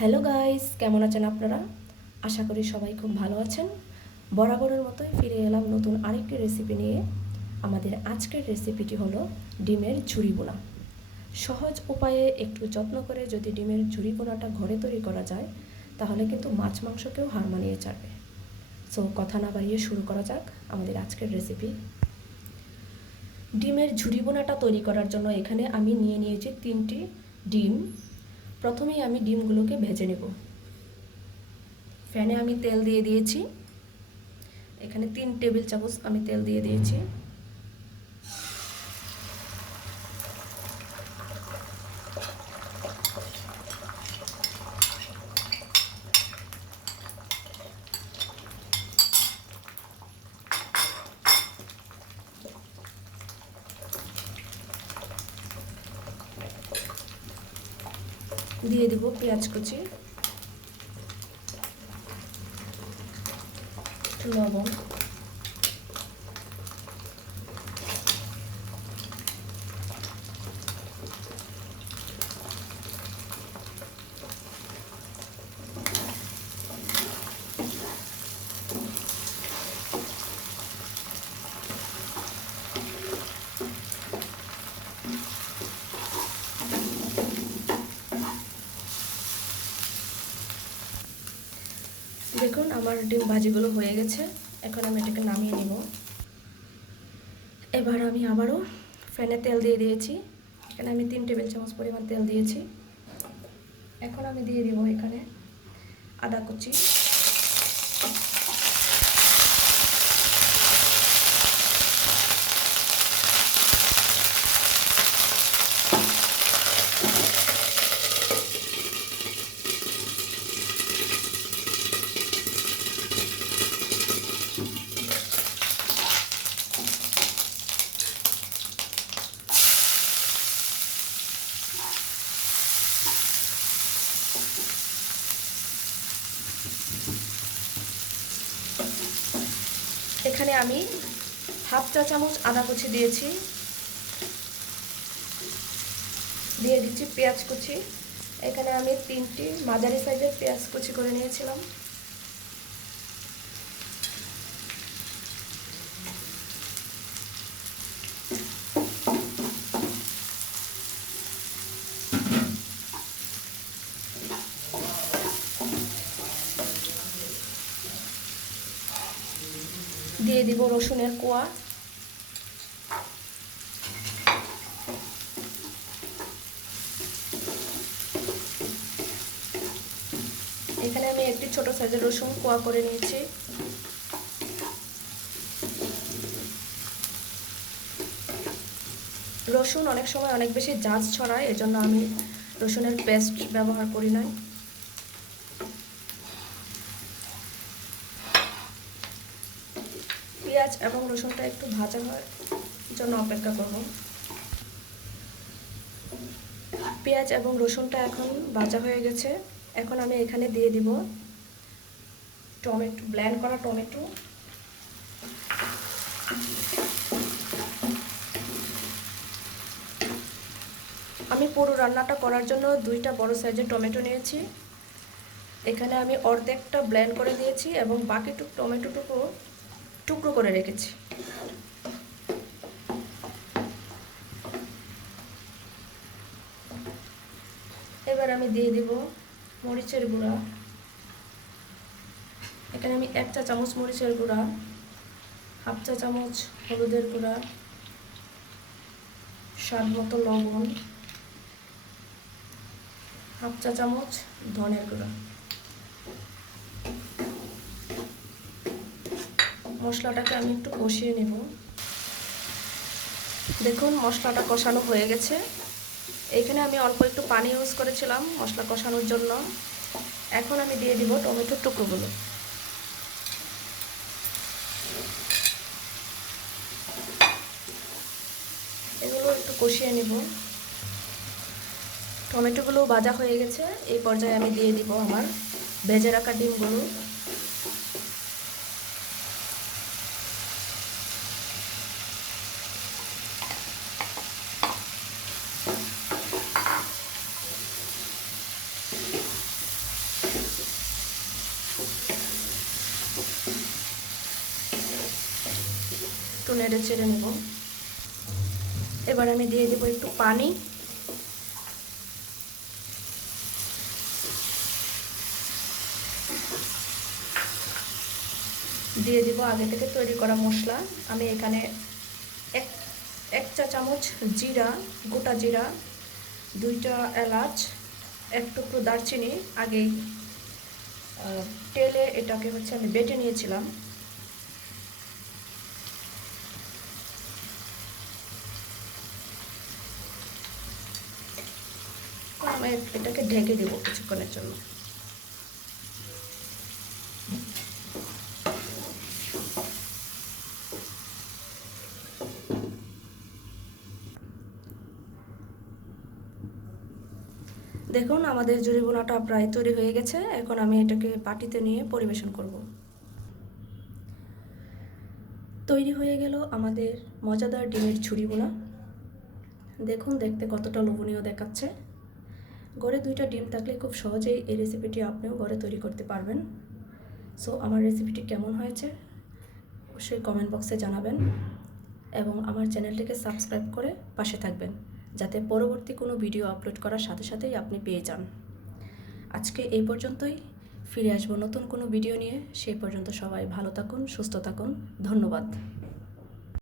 Hello guys, কেমন আছেন আপনারা? আশা করি সবাই খুব ভালো আছেন। বরাবরের মতোই ফিরে এলাম নতুন আরেকটি রেসিপি নিয়ে। আমাদের আজকের রেসিপিটি হলো ডিমের ঝুরি বোনা। সহজ উপায়ে একটু যত্ন করে যদি ডিমের ঝুরি বোনাটা ঘরে তৈরি করা যায়, তাহলে কিন্তু মাছ মাংসকেও হার মানিয়ে ছাড়বে। সো কথা না বাড়িয়ে শুরু করা যাক আমাদের আজকের রেসিপি ডিমের ঝুরি বোনাটা তৈরি করার জন্য এখানে আমি নিয়ে নিয়েছি তিনটি ডিম প্রথমেই আমি ডিমগুলোকে ভেজে নেব। ফ্যানে আমি তেল দিয়ে দিয়েছি। এখানে তিন টেবিল চামচ আমি তেল দিয়ে দিয়েছি। দিয়ে দেব পেঁয়াজ কুচি লবণ। দেখুন, আমার ডিম ভাজিগুলো হয়ে গেছে। এখন আমি এটাকে নামিয়ে নিব। এবার আমি আবারও ফ্যানে তেল দিয়ে দিয়েছি। এখানে আমি তিন টেবিল চামচ পরিমাণ তেল দিয়েছি। এখন আমি দিয়ে দিব এখানে আদা কুচি। এখানে আমি হাফ চা চামচ আদা কুচি দিয়েছি। দিয়ে দিচ্ছি পেঁয়াজ কুচি। এখানে আমি তিনটি মাঝারি সাইজের পেঁয়াজ কুচি করে নিয়েছিলাম। দিয়ে দিব রসুনের কোয়া। এখানে আমি একটি ছোট সাইজের রসুন কোয়া করে নিয়েছি। রসুন অনেক সময় অনেক বেশি জাজ ছড়ায়, এজন্য আমি রসুনের পেস্ট ব্যবহার করি নাই। পেঁয়াজ এবং রসুনটা একটু ভাজা হওয়ার জন্য অপেক্ষা করব। পেঁয়াজ এবং রসুনটা এখন ভাজা হয়ে গেছে। এখন আমি এখানে দিয়ে দিব টমেটো ব্ল্যান্ড করা টমেটো। আমি পুরো রান্নাটা করার জন্য দুইটা বড় সাইজের টমেটো নিয়েছি। এখানে আমি অর্ধেকটা ব্ল্যান্ড করে দিয়েছি এবং বাকি টুক টমেটোটুকু টুকরো করে রেখেছি। এবার আমি দিয়ে দিব মরিচের গুঁড়া। এখানে আমি এক চা চামচ মরিচের গুঁড়া, হাফ চা চামচ হলুদের গুঁড়া, স্বাদ মতো লবণ, হাফ চা চামচ ধনের গুঁড়া। মশলাটাকে আমি একটু কষিয়ে নেব। দেখুন, মশলাটা কষানো হয়ে গেছে। এখানে আমি অল্প একটু পানি ইউজ করেছিলাম মশলা কষানোর জন্য। এখন আমি দিয়ে দিব টমেটোর টুকরোগুলো। এগুলো একটু কষিয়ে নিব। টমেটোগুলো ভাজা হয়ে গেছে। এই পর্যায়ে আমি দিয়ে দিব আমার ভেজে রাখা ডিমগুলো। নেড়ে চেড়ে নেব। এবার আমি দিয়ে দেবো একটু পানি। দিয়ে দিব আগে থেকে তৈরি করা মশলা। আমি এখানে এক এক চা চামচ জিরা, গোটা জিরা, দুইটা এলাচ, এক টুকরো দারচিনি। আগেই তেলে এটাকে হচ্ছে আমি বেটে নিয়েছিলাম। আমি এটাকে ঢেকে দেবো কিছুক্ষণের জন্য। দেখুন, আমাদের জুড়ি বোনাটা প্রায় তৈরি হয়ে গেছে। এখন আমি এটাকে বাটিতে নিয়ে পরিবেশন করব। তৈরি হয়ে গেল আমাদের মজাদার ডিমের ঝুড়ি বোনা দেখুন, দেখতে কতটা লোভনীয় দেখাচ্ছে। ঘরে দুইটা ডিম থাকলে খুব সহজেই এই রেসিপিটি আপনিও ঘরে তৈরি করতে পারবেন। সো আমার রেসিপিটি কেমন হয়েছে অবশ্যই কমেন্ট বক্সে জানাবেন এবং আমার চ্যানেলটিকে সাবস্ক্রাইব করে পাশে থাকবেন, যাতে পরবর্তী কোনো ভিডিও আপলোড করার সাথে সাথেই আপনি পেয়ে যান। আজকে এই পর্যন্তই, ফিরে আসব নতুন কোনো ভিডিও নিয়ে। সেই পর্যন্ত সবাই ভালো থাকুন, সুস্থ থাকুন। ধন্যবাদ।